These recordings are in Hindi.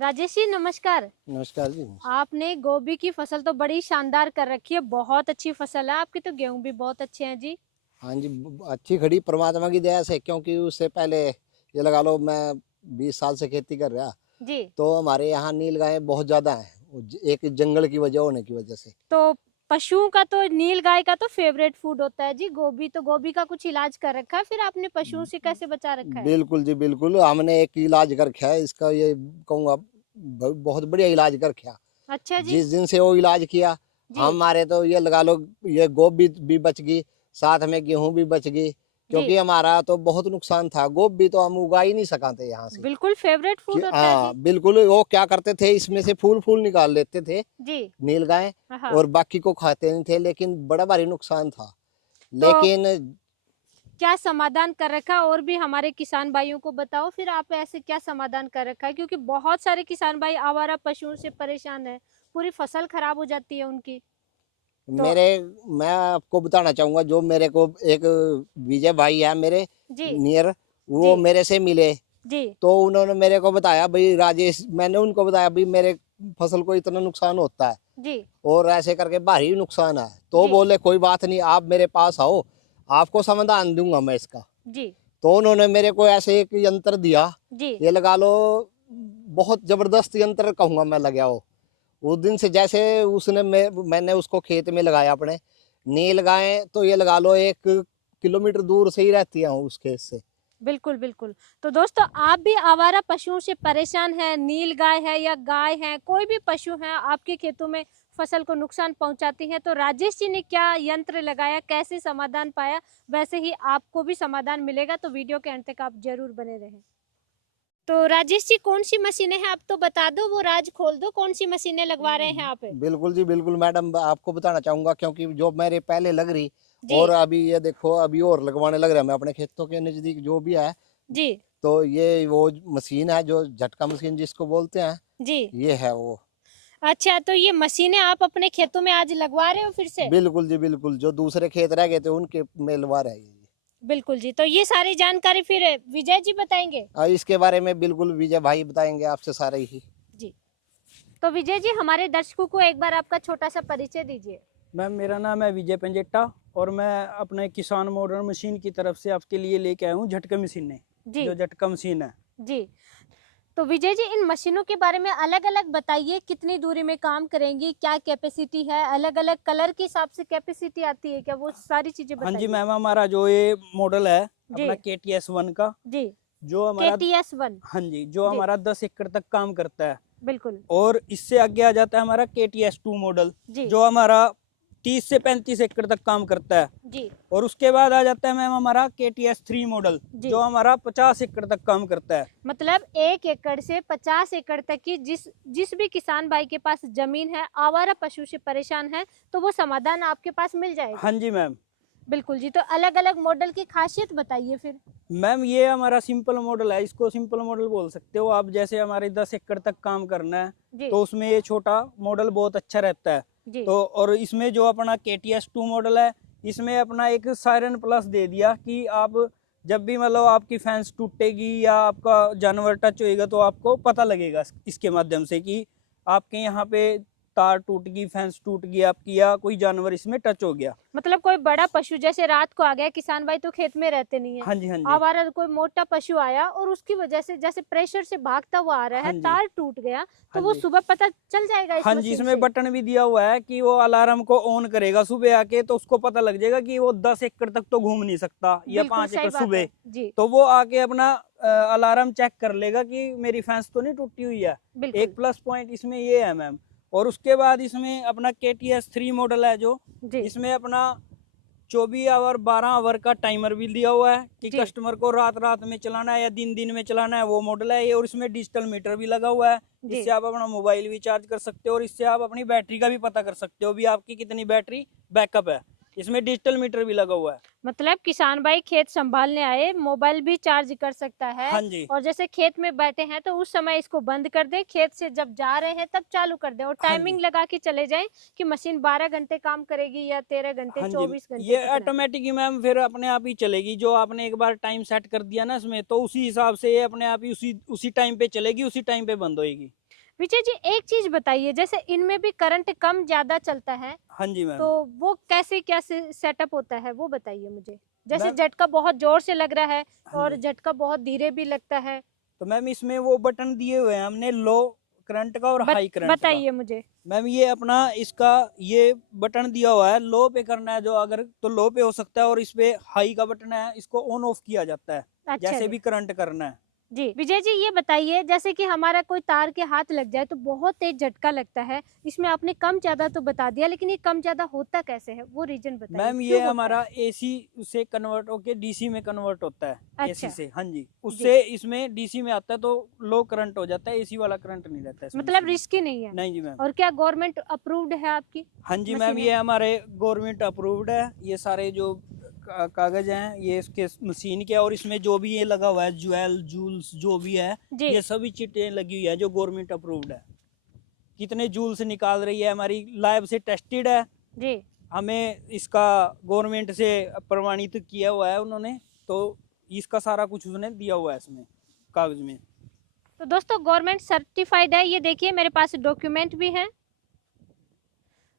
राजेश जी नमस्कार। नमस्कार जी। आपने गोभी की फसल तो बड़ी शानदार कर रखी है, बहुत अच्छी फसल है आपकी। तो गेहूं भी बहुत अच्छे हैं जी। हाँ जी, अच्छी खड़ी परमात्मा की दया से, क्योंकि उससे पहले ये लगा लो मैं 20 साल से खेती कर रहा। जी तो हमारे यहाँ नील गाय बहुत ज्यादा है, एक जंगल की वजह होने की वजह से। तो पशुओं का तो नील गाय का तो फेवरेट फूड होता है जी गोभी। तो गोभी का कुछ इलाज कर रखा है, फिर आपने पशुओं से कैसे बचा रखा है? बिल्कुल जी बिल्कुल, हमने एक इलाज कर रखा है इसका, ये कहूँगा बहुत बढ़िया इलाज कर रखा। अच्छा जी। जिस दिन से वो इलाज किया, जी हमारे तो ये लगा लो ये गोभी भी बच गई, साथ में गेहूं भी बच गई। जी क्योंकि हमारा तो बहुत नुकसान था, गोभी तो हम उगा ही नहीं सका थे यहाँ से। बिल्कुल फेवरेट फूड होता है हाँ जी। बिल्कुल, वो क्या करते थे, इसमें से फूल फूल निकाल लेते थे जी नील गाय, हाँ। और बाकी को खाते नहीं थे, लेकिन बड़ा भारी नुकसान था। तो लेकिन क्या समाधान कर रखा है और भी हमारे किसान भाइयों को बताओ, फिर आप ऐसे क्या समाधान कर रखा है? क्योंकि बहुत सारे किसान भाई आवारा पशुओं से परेशान है, पूरी फसल खराब हो जाती है उनकी। तो मेरे मैं आपको बताना चाहूंगा, जो मेरे को एक विजय भाई है मेरे जी नियर, जी वो मेरे से मिले। जी तो उन्होंने मेरे को बताया, भाई राजेश, मैंने उनको बताया भाई मेरे फसल को इतना नुकसान होता है जी और ऐसे करके भारी नुकसान है। तो जी बोले कोई बात नहीं, आप मेरे पास आओ, आपको समाधान दूंगा मैं इसका। जी तो उन्होंने मेरे को ऐसे एक यंत्र दिया, जी ये लगा लो बहुत जबरदस्त यंत्र कहूंगा मैं, लगा वो। उस दिन से जैसे उसने मैंने उसको खेत में लगाया अपने, नील गाय तो ये लगा लो 1 किलोमीटर दूर से ही रहती है उस खेत से। बिल्कुल बिल्कुल। तो दोस्तों आप भी आवारा पशुओं से परेशान हैं, नील गाय है या गाय है, कोई भी पशु है आपके खेतों में फसल को नुकसान पहुंचाती है, तो राजेश जी ने क्या यंत्र लगाया, कैसे समाधान पाया, वैसे ही आपको भी समाधान मिलेगा। तो वीडियो के अंत तक आप जरूर बने रहें। तो राजेश जी कौन सी मशीनें हैं आप तो बता दो, वो राज खोल दो, कौन सी मशीनें लगवा रहे हैं आप? बिल्कुल जी बिल्कुल मैडम, आपको बताना चाहूंगा, क्योंकि जो मेरे पहले लग रही, जी और अभी ये देखो अभी और लगवाने लग रहा है मैं अपने खेतों के नजदीक जो भी है। जी तो ये वो मशीन है जो झटका मशीन जिसको बोलते हैं, जी। ये है वो। अच्छा, तो ये मशीनें आप अपने खेतों में आज लगवा रहे हो फिर से? बिल्कुल जी बिल्कुल, जो दूसरे खेत रह गए थे उनके में लगा रहे हैं। बिल्कुल जी। तो ये सारी जानकारी फिर विजय जी बताएंगे। इसके बारे में बिल्कुल विजय भाई बताएंगे आपसे सारे ही। जी। तो विजय जी हमारे दर्शकों को एक बार आपका छोटा सा परिचय दीजिए। मैम मेरा नाम है विजय पंजेट्टा और मैं अपने किसान मॉडर्न मशीन की तरफ से आपके लिए लेके आया हूँ झटका मशीनें, जी जो झटका मशीन है। जी। तो विजय जी इन मशीनों के बारे में अलग अलग बताइए, कितनी दूरी में काम करेंगी, क्या कैपेसिटी है, अलग अलग कलर के हिसाब से कैपेसिटी आती है क्या, वो सारी चीजें हाँ जी बताइए। मैम, हमारा जो ये मॉडल है जी अपना KTS 1 का, जी। जो हमारा KTS 1। हाँ जी, जो जी हमारा 10 एकड़ तक काम करता है। बिल्कुल। और इससे आगे आ जाता है हमारा KTS 2 मॉडल, जी जो हमारा 30 से 35 एकड़ तक काम करता है। जी और उसके बाद आ जाता है मैम हमारा KTS 3 मॉडल, जी। जो हमारा 50 एकड़ तक काम करता है। मतलब 1 एकड़ से 50 एकड़ तक की जिस भी किसान भाई के पास जमीन है, आवारा पशु से परेशान है, तो वो समाधान आपके पास मिल जाएगा। हाँ जी मैम। बिल्कुल जी। तो अलग अलग मॉडल की खासियत बताइए फिर। मैम ये हमारा सिंपल मॉडल है, इसको सिंपल मॉडल बोल सकते हो आप। जैसे हमारे 10 एकड़ तक काम करना है जी तो उसमें ये छोटा मॉडल बहुत अच्छा रहता है। जी तो और इसमें जो अपना KTS 2 मॉडल है, इसमें अपना एक सायरन प्लस दे दिया कि आप जब भी मतलब आपकी फैंस टूटेगी या आपका जानवर टच होएगा तो आपको पता लगेगा इसके माध्यम से कि आपके यहाँ पे तार टूट गई, फैंस टूट गई आपकी, या कोई जानवर इसमें टच हो गया। मतलब कोई बड़ा पशु जैसे रात को आ गया, किसान भाई तो खेत में रहते नहीं है, हाँ जी, हाँ जी, आवारा कोई मोटा पशु आया और उसकी वजह से जैसे प्रेशर से भागता हुआ आ रहा है, हाँ जी, तार टूट गया, तो हाँ वो जी, सुबह पता चल जाएगा इस हाँ जी। मशीन इसमें से? बटन भी दिया हुआ है कि वो अलार्म को ऑन करेगा सुबह आके, तो उसको पता लग जाएगा कि वो 10 एकड़ तक तो घूम नहीं सकता या बिल्कुल 5 सही एकड़ बात सुबह। है जी। तो वो आके अपना अलार्म चेक कर लेगा कि मेरी फैंस तो नहीं टूटी हुई है। बिल्कुल एक प्लस पॉइंट इसमें ये है मैम। और उसके बाद इसमें अपना KTS 3 मॉडल है, जो जी इसमें अपना 24 आवर 12 आवर का टाइमर भी दिया हुआ है कि जी कस्टमर को रात रात में चलाना है या दिन दिन में चलाना है, वो मॉडल है ये। और इसमें डिजिटल मीटर भी लगा हुआ है, जी। इससे आप अपना मोबाइल भी चार्ज कर सकते हो और इससे आप अपनी बैटरी का भी पता कर सकते हो भी आपकी कितनी बैटरी बैकअप है। इसमें डिजिटल मीटर भी लगा हुआ है। मतलब किसान भाई खेत संभालने आए, मोबाइल भी चार्ज कर सकता है, हाँ जी, और जैसे खेत में बैठे हैं तो उस समय इसको बंद कर दें, खेत से जब जा रहे हैं तब चालू कर दें, और हाँ जी, टाइमिंग लगा के चले जाएं कि मशीन 12 घंटे काम करेगी या 13 घंटे, हाँ जी। 24 घंटे, ये कितना। ऑटोमेटिक ही मैम फिर अपने आप ही चलेगी, जो आपने एक बार टाइम सेट कर दिया ना इसमें, तो उसी हिसाब से ये अपने आप ही उसी उसी टाइम पे चलेगी, उसी टाइम पे बंद होएगी। विजय जी एक चीज बताइए, जैसे इनमें भी करंट कम ज्यादा चलता है, हाँ जी मैम। तो वो कैसे क्या सेटअप होता है वो बताइए मुझे। जैसे मैम झटका बहुत जोर से लग रहा है हाँ और जी, झटका बहुत धीरे भी लगता है। तो मैम इसमें वो बटन दिए हुए हैं हमने, लो करंट का और हाई करंट का। बताइए मुझे। मैम ये अपना इसका ये बटन दिया हुआ है, लो पे करना है जो अगर तो लो पे हो सकता है, और इस पे हाई का बटन है, इसको ऑन ऑफ किया जाता है अच्छा जैसे जी। भी करंट करना है। जी विजय जी ये बताइए, जैसे कि हमारा कोई तार के हाथ लग जाए तो बहुत तेज झटका लगता है, इसमें आपने कम ज्यादा तो बता दिया, लेकिन ये कम ज्यादा होता कैसे है वो रीजन बताइए, मैम ये क्यों होता है। हमारा एसी से कन्वर्ट होके डीसी में कन्वर्ट होता है, अच्छा एसी से। हाँ जी, जी, उससे इसमें डीसी में आता है तो लो करंट हो जाता है, एसी वाला करंट नहीं रहता इसमें मतलब इसीलिए। रिस्की नहीं है। नहीं जी मैम। और क्या गवर्नमेंट अप्रूव्ड है आपकी हाँ जी मैम, मशीनें। ये हमारे गवर्नमेंट अप्रूव्ड है, ये सारे जो कागज हैं ये इसके मशीन के, और इसमें जो भी ये लगा हुआ है ज्वेल जूल्स जो भी है, जी ये सभी चीटें लगी हुई है जो गवर्नमेंट अप्रूव्ड है। कितने जूल्स निकाल रही है, हमारी लैब से टेस्टेड है, जी। हमें इसका गवर्नमेंट से प्रमाणित किया हुआ है उन्होंने, तो इसका सारा कुछ उन्होंने दिया हुआ है इसमें कागज में। तो दोस्तों गवर्नमेंट सर्टिफाइड है, ये देखिए मेरे पास डॉक्यूमेंट भी हैं।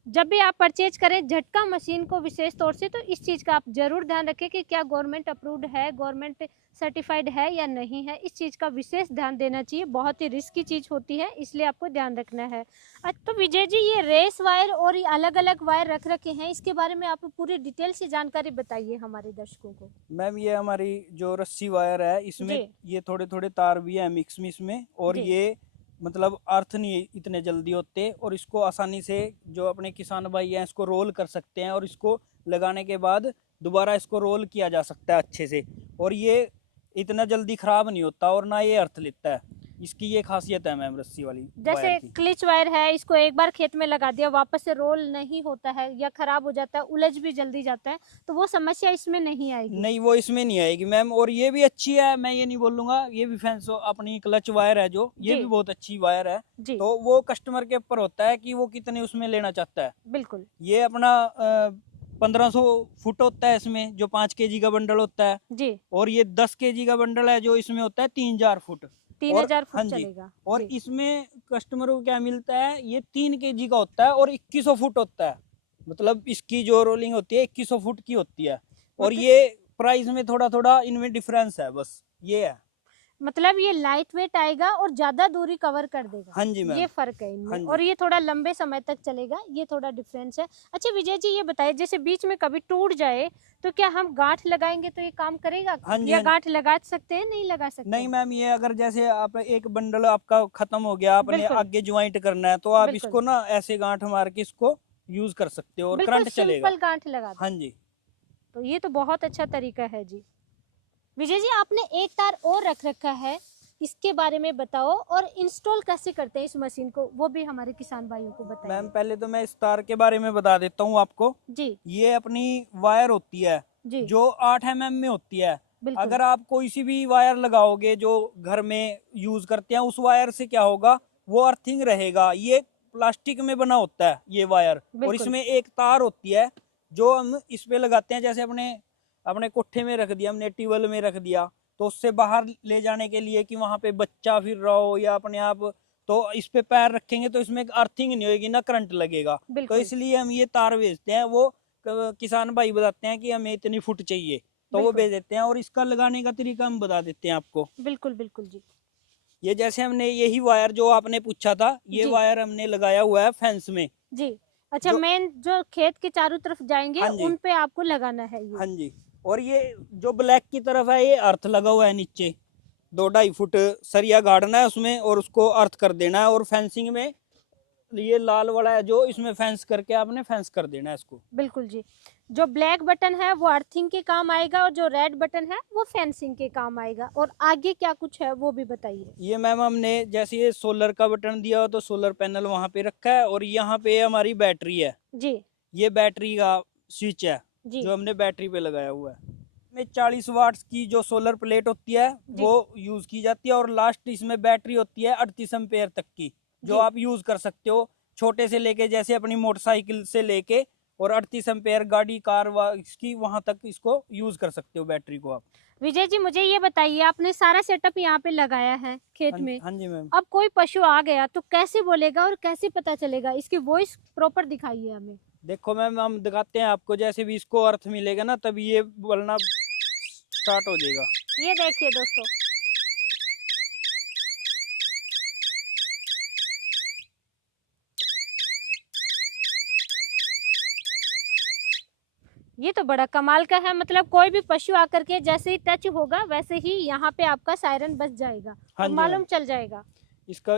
जब भी आप परचेज करें झटका मशीन को विशेष तौर से, तो इस चीज़ का आप जरूर ध्यान रखें कि क्या गवर्नमेंट अप्रूव्ड है, गवर्नमेंट सर्टिफाइड है या नहीं है। इस चीज़ का विशेष ध्यान देना चाहिए, बहुत ही रिस्की चीज़ होती है, इसलिए आपको ध्यान रखना है। तो विजय जी ये रेस वायर और ये अलग अलग वायर रख रखे हैं, इसके बारे में आप पूरी डिटेल से जानकारी बताइए हमारे दर्शकों को। मैम ये हमारी जो रस्सी वायर है, इसमें जी ये थोड़े थोड़े तार भी है मिक्स में इसमें, और जी ये मतलब अर्थ नहीं इतने जल्दी होते, और इसको आसानी से जो अपने किसान भाई हैं इसको रोल कर सकते हैं, और इसको लगाने के बाद दोबारा इसको रोल किया जा सकता है अच्छे से, और ये इतना जल्दी खराब नहीं होता और ना ये अर्थ लेता है। इसकी ये खासियत है मैम रस्सी वाली जैसे वायर की। क्लिच वायर है, इसको एक बार खेत में लगा दिया वापस से रोल नहीं होता है या खराब हो जाता है, उलझ भी जल्दी जाता है, तो वो समस्या इसमें नहीं आएगी। नहीं वो इसमें नहीं आएगी मैम, और ये भी अच्छी है, मैं ये नहीं बोलूंगा, ये भी फैंसो अपनी क्लच वायर है जो, ये जी भी बहुत अच्छी वायर है। जी तो वो कस्टमर के ऊपर होता है कि वो कितने उसमें लेना चाहता है। बिल्कुल। ये अपना 1500 फुट होता है इसमें, जो 5 kg का बंडल होता है, जी और ये 10 kg का बंडल है जो इसमें होता है 3000 फुट। 3000 हाँ फुट जी, चलेगा। और जी इसमें कस्टमर को क्या मिलता है, ये 3 kg का होता है और 2100 फुट होता है, मतलब इसकी जो रोलिंग होती है 2100 फुट की होती है, और मतलब ये प्राइस में थोड़ा थोड़ा इनमें डिफरेंस है, बस ये है। मतलब ये लाइट वेट आएगा और ज्यादा दूरी कवर कर देगा, हाँ जी मैम। ये फर्क है हाँ इनमें, जी। और ये थोड़ा लंबे समय तक चलेगा, ये थोड़ा डिफरेंस है। अच्छा विजय जी ये बताइए, जैसे बीच में कभी टूट जाए तो क्या हम गांठ लगाएंगे तो ये काम करेगा, हाँ जी, या हाँ जी। गांठ लगा सकते हैं नहीं लगा सकते नहीं हैं? मैम, ये अगर जैसे आप एक बंडल आपका खत्म हो गया, आपने बिल्कुल आगे ज्वाइंट करना है, तो आप बिल्कुल इसको ना ऐसे गांठ मार के इसको यूज कर सकते हो और बिल्कुल करंट चलेगा। सिंपल गांठ लगा दो। हाँ जी। तो ये तो बहुत अच्छा तरीका है जी। विजय जी आपने एक तार और रख रखा है, इसके बारे में बताओ, और इंस्टॉल कैसे करते हैं इस मशीन को वो भी हमारे किसान भाइयों को मैम बताइए। पहले तो मैं इस तार के बारे में बता देता हूँ आपको। जी ये अपनी वायर होती है जी जो 8 mm में होती है। बिल्कुल अगर आप कोई सी भी वायर लगाओगे जो घर में यूज करते हैं, उस वायर से क्या होगा, वो अर्थिंग रहेगा। ये प्लास्टिक में बना होता है ये वायर, और बिल्कुल इसमें एक तार होती है जो हम इस पे लगाते हैं, जैसे अपने अपने कोठे में रख दिया, हमने ट्यूबवेल में रख दिया, तो उससे बाहर ले जाने के लिए कि वहां पे बच्चा फिर रहा हो या अपने आप, तो इस पे पैर रखेंगे तो इसमें अर्थिंग नहीं होगी, ना करंट लगेगा। तो बिल्कुल इसलिए हम ये तार भेजते हैं, वो किसान भाई बताते हैं कि हमें इतनी फुट चाहिए, तो वो बिल्कुल भेज देते हैं, और इसका लगाने का तरीका हम बता देते हैं आपको। बिल्कुल बिल्कुल जी ये जैसे हमने यही वायर जो आपने पूछा था, ये जी वायर हमने लगाया हुआ है फेंस में। जी। अच्छा जो मेन जो खेत के चारों तरफ जाएंगे हाँ जी, उन पे आपको लगाना है हाँ ये। जी, और ये जो ब्लैक की तरफ है ये अर्थ लगा हुआ है नीचे, 2-2.5 फुट सरिया गाड़ना है उसमें और उसको अर्थ कर देना है, और फेंसिंग में ये लाल वाला है जो, इसमें फेंस करके आपने फेंस कर देना है इसको। बिल्कुल जी। जो ब्लैक बटन है वो अर्थिंग के काम आएगा, और जो रेड बटन है वो फेंसिंग के काम आएगा, और आगे क्या कुछ है वो भी बताइए। ये मैम हमने जैसे ये सोलर का बटन दिया हो तो सोलर पैनल वहां पे रखा है, और यहाँ पे हमारी बैटरी है, जी ये बैटरी का स्विच है जी जो हमने बैटरी पे लगाया हुआ है। में 40 वाट्स की जो सोलर प्लेट होती है जी वो यूज की जाती है, और लास्ट इसमें बैटरी होती है 38 एम्पेयर तक की, जो जी आप यूज कर सकते हो छोटे से लेके, जैसे अपनी मोटरसाइकिल से लेके, और 38 एम्पेयर गाड़ी कार इसकी वहां तक इसको यूज कर सकते हो बैटरी को आप। विजय जी मुझे ये बताइए, आपने सारा सेटअप यहाँ पे लगाया है खेत में। हाँ जी मैम। अब कोई पशु आ गया तो कैसे बोलेगा और कैसे पता चलेगा? इसकी वॉइस प्रॉपर दिखाइए हमें। देखो मैम हम दिखाते हैं आपको, जैसे भी इसको अर्थ मिलेगा ना तब ये बोलना स्टार्ट हो जाएगा। ये देखिए दोस्तों, ये तो बड़ा कमाल का है। मतलब कोई भी पशु आकर के जैसे ही टच होगा वैसे ही यहाँ पे आपका सायरन बज जाएगा हाँ और जी मालूम मैम। चल जाएगा।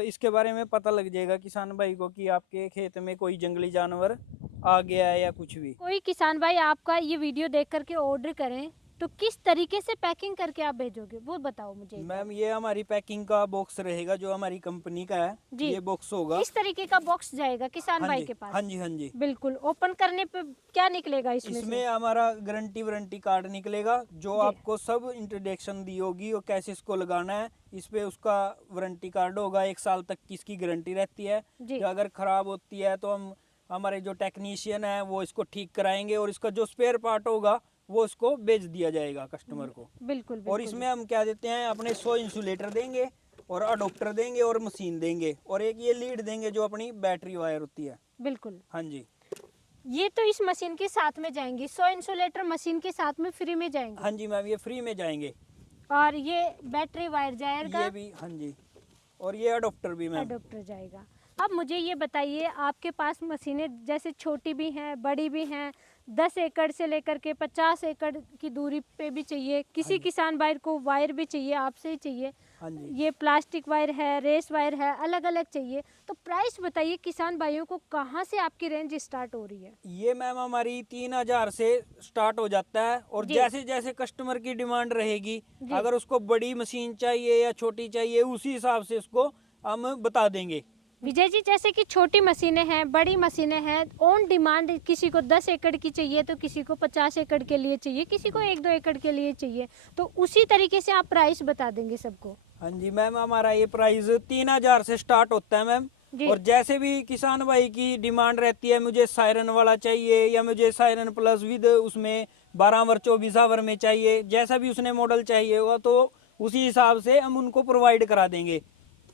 इसके बारे में पता लग जाएगा किसान भाई को कि आपके खेत में कोई जंगली जानवर आ गया है या कुछ भी। कोई किसान भाई आपका ये वीडियो देख करके ऑर्डर करें तो किस तरीके से पैकिंग करके आप भेजोगे वो बताओ मुझे एक बार। मैम ये हमारी पैकिंग का बॉक्स रहेगा जो हमारी कंपनी का है। जी। ये बॉक्स होगा। किस तरीके का बॉक्स जाएगा किसान हाँ भाई जी, के पास? हाँ जी, हाँ जी। बिल्कुल, ओपन करने पे क्या निकलेगा इसमें इसमें से? हमारा गारंटी कार्ड निकलेगा जो जी। आपको सब इंट्रोडक्शन दी होगी और कैसे इसको लगाना है। इस पे उसका वारंटी कार्ड होगा, 1 साल तक की इसकी गारंटी रहती है। जी। कि अगर खराब होती है तो हमारे जो टेक्नीशियन है वो इसको ठीक कराएंगे और इसका जो स्पेयर पार्ट होगा वो इसको बेच दिया जाएगा कस्टमर को। बिल्कुल और बिल्कुल। इसमें हम क्या देते हैं, अपने 100 इंसुलेटर देंगे और अडोप्टर देंगे और मशीन देंगे और एक ये लीड देंगे जो अपनी बैटरी वायर होती है। बिल्कुल, हाँ जी, ये तो इस मशीन के साथ में जाएंगी, 100 इंसुलेटर मशीन के साथ में फ्री में जाएंगे। हाँ जी मैम, ये फ्री में जाएंगे। और ये बैटरी वायर जाएगा, ये भी, हाँ जी, और ये अडोप्टर भी मैम। अडोप्टर जाएगा। अब मुझे ये बताइए, आपके पास मशीनें जैसे छोटी भी हैं बड़ी भी हैं, 10 एकड़ से लेकर के 50 एकड़ की दूरी पे भी चाहिए, किसी किसान भाई को वायर भी चाहिए, आपसे ही चाहिए। हाँ जी, ये प्लास्टिक वायर है, रेस वायर है, अलग अलग चाहिए, तो प्राइस बताइए किसान भाइयों को, कहाँ से आपकी रेंज स्टार्ट हो रही है? ये मैम हमारी 3000 से स्टार्ट हो जाता है और जी। जैसे जैसे कस्टमर की डिमांड रहेगी, जी। अगर उसको बड़ी मशीन चाहिए या छोटी चाहिए उसी हिसाब से उसको हम बता देंगे। विजय जी, जैसे कि छोटी मशीनें हैं, बड़ी मशीनें हैं, ऑन डिमांड किसी को 10 एकड़ की चाहिए तो किसी को 50 एकड़ के लिए चाहिए, किसी को 1-2 एकड़ के लिए चाहिए, तो उसी तरीके से आप प्राइस बता देंगे सबको। हाँ जी मैम, हमारा ये प्राइस 3000 से स्टार्ट होता है मैम। जी। और जैसे भी किसान भाई की डिमांड रहती है, मुझे सायरन वाला चाहिए या मुझे सायरन प्लस विद उसमें 12 आवर 24 आवर में चाहिए, जैसा भी उसने मॉडल चाहिए होगा तो उसी हिसाब से हम उनको प्रोवाइड करा देंगे।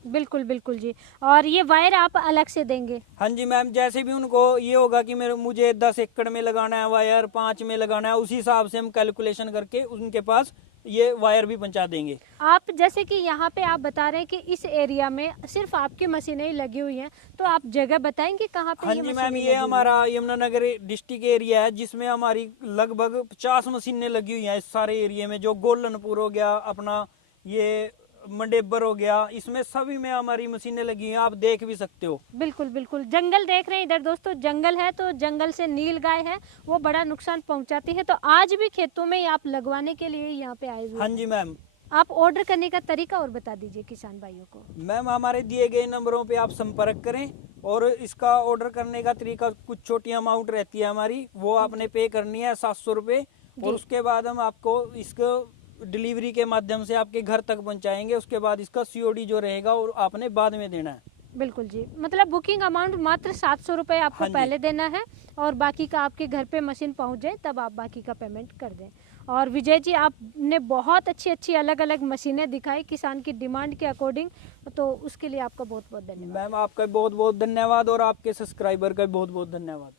बिल्कुल बिल्कुल जी। और ये वायर आप अलग से देंगे? हाँ जी मैम, जैसे भी उनको ये होगा कि मुझे 10 एकड़ में लगाना है वायर, 5 में लगाना है, उसी हिसाब से हम कैलकुलेशन करके उनके पास ये वायर भी पहुंचा देंगे। आप जैसे कि यहाँ पे आप बता रहे हैं कि इस एरिया में सिर्फ आपकी मशीनें ही लगी हुई हैं, तो आप जगह बताएंगे कहाँ पे? हाँ ये जी मशीनें मैम, लगी ये हुई हैं? हमारा यमुनानगर डिस्ट्रिक्ट एरिया है जिसमें हमारी लगभग 50 मशीनें लगी हुई हैं इस सारे एरिया में। जो गोलनपुर हो गया, अपना ये मंडेबर हो गया, इसमें सभी में हमारी मशीनें लगी हैं, आप देख भी सकते हो। बिल्कुल बिल्कुल। जंगल देख रहे हैं इधर दोस्तों, जंगल है तो जंगल से नील गाय है, वो बड़ा नुकसान पहुंचाती है, तो आज भी खेतों में आप लगवाने के लिए यहाँ पे आए हुए हाँ हैं। जी मैम। आप ऑर्डर करने का तरीका और बता दीजिए किसान भाइयों को। मैम हमारे दिए गए नंबरों पे आप संपर्क करें और इसका ऑर्डर करने का तरीका, कुछ छोटी अमाउंट रहती है हमारी, वो आपने पे करनी है 700 रुपये और उसके बाद हम आपको इसको डिलीवरी के माध्यम से आपके घर तक पहुंचाएंगे। उसके बाद इसका COD जो रहेगा और आपने बाद में देना है। बिल्कुल जी, मतलब बुकिंग अमाउंट मात्र 700 रुपये आपको हाँ जी। पहले देना है और बाकी का आपके घर पे मशीन पहुंच जाए तब आप बाकी का पेमेंट कर दें। और विजय जी, आपने बहुत अच्छी अच्छी अलग अलग मशीनें दिखाई किसान की डिमांड के अकॉर्डिंग, तो उसके लिए आपका बहुत बहुत धन्यवाद। मैम आपका बहुत बहुत धन्यवाद और आपके सब्सक्राइबर का बहुत बहुत धन्यवाद।